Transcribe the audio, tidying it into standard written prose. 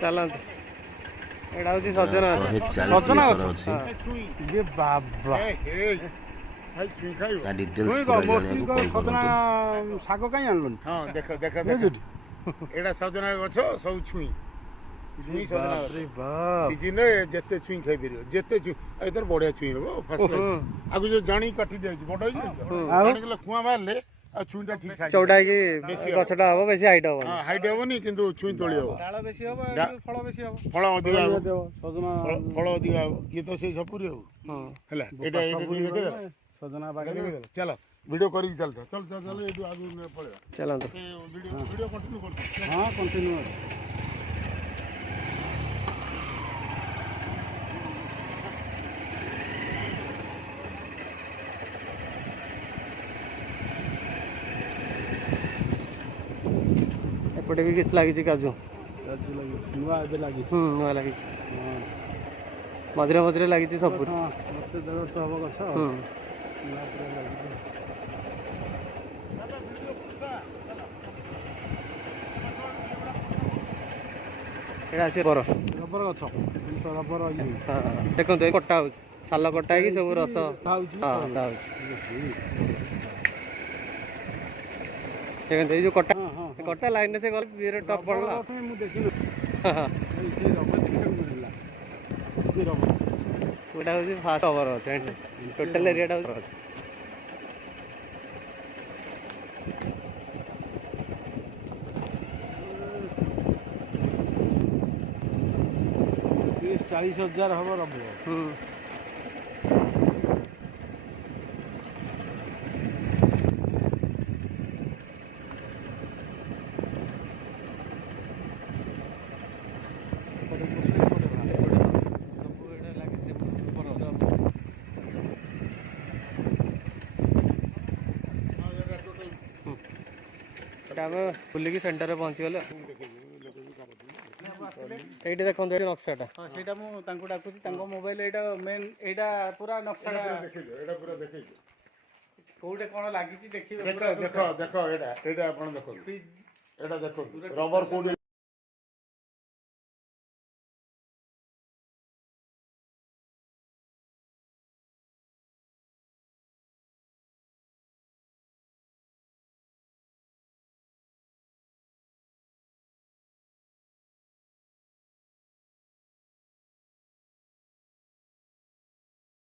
ଚାଲନ୍ତୁ ଏଇଟା ହଉଛି ସଜନା ସଜନା ଗଛ ଇଏ ବାବା ତା ଡିଟେଲ୍ସ ପୁରା ଜାଣିବାକୁ କଲ୍ ସଜନା କରନ୍ତୁ। ଶାଗ କାଇଁ ଆଣିଲନି? ହଁ ଦେଖ ଦେଖ ଦେଖ ଏଇଟା ସଜନା ଗଛ ସବୁ ଛୁଇଁ ଛୁଇଁ ସଜନା ଗଛ ସିଜିନରେ ଯେତେ ଛୁଇଁ ଖାଇପାରିବ ଯେତେ ଛୁଇଁ ଏଥର ବଢିଆ ଛୁଇଁ ହବ ଫାଷ୍ଟ ଆଗକୁ ଯୋଉ ଜାଣି କାଟି ଦିଆଯାଇଛି ବଡ ହେଇଯିବ କୁଆ ବାହାରିଲେ ଆଉ ଛୁଇଁଟା ଠିକ ଚଉଡ଼ା ହେଇକି ଗଛଟା ହବ ବେଶୀ ହାଇଟ୍ ହବ ହାଇଟ୍ ହବନି କିନ୍ତୁ ଛୁଇଁ ତୋଳି ହବ ଡାଳ ବେଶୀ ହବ ଫଳ ବେଶୀ ହବ ଫଳ ଅଧିକା ହବ ସଜନା ଫଳ ଅଧିକା ହବ ଇଏ ତ ସେଇ ସପୁରି ହବ ହେଲା ଏଇଟା ସଜନା ଚାଲ ଭିଡ଼ିଓ କରିକି ଚାଲୁଥା ଚାଲ ଚାଲ ଚାଲ ଏଇଠୁ ଆଗକୁ ପଳେଇବା ଚାଲନ୍ତୁ ଭିଡ଼ିଓ କଣ୍ଟିନ୍ୟୁ କରୁଛୁ ହଁ କଣ୍ଟିନ୍ୟୁ ଏପଟେ ବି କିଛି ଲାଗିଛି କାଜୁ ନୂଆ ଏବେ ଲାଗିଛି ନୂଆ ଲାଗିଛି ମଝିରେ ମଝିରେ ଲାଗିଛି ସବୁ ବର୍ଷେ ଦେଢ଼ ବର୍ଷ ହବ ଗଛ ନୂଆ ପୁରା ଲାଗିଛି। ଏଇଟା ଆସି ରବର ଗଛ ରବର ଦେଖନ୍ତୁ ଏ କଟା ହଉଛି ଛାଲ କଟା ହେଇକି ସବୁ ରସ ଦେଖନ୍ତୁ ଏଇ ଯୋଉ କଟା କଟା ଲାଇନରେ ସେ ଗଲେ ବିଏରେ ଟପ୍ ପଡିଲା ମୁଁ ଦେଖିଲି ଏଇଟା ହଉଛି ଫାଷ୍ଟ ରବର ଅଛି ଟୋଟାଲ ଏରିଆଟା ହଉଛି ରବର। 40,000 ହବ ରବ ଆମେ ବୁଲିକି ସେଣ୍ଟରରେ ପହଞ୍ଚିଗଲେ এইটা দেখুন এই নকশাটা ହଁ ସେଇଟା ମୁଁ ତାଙ୍କୁ ଡାକୁଛି ତାଙ୍କ ମୋବାଇଲ ଏଇଟା ମେନ୍ ଏଇଟା ପୁରା ନକ୍ସାଟା କୋଉଠି କ'ଣ ଲାଗିଛି ଦେଖିବେ ଦେଖ ଦେଖ ଦେଖ ଏଇଟା ଏଇଟା ଆପଣ ଦେଖନ୍ତୁ ଏଇଟା ଦେଖନ୍ତୁ ରବର କୋଉଠି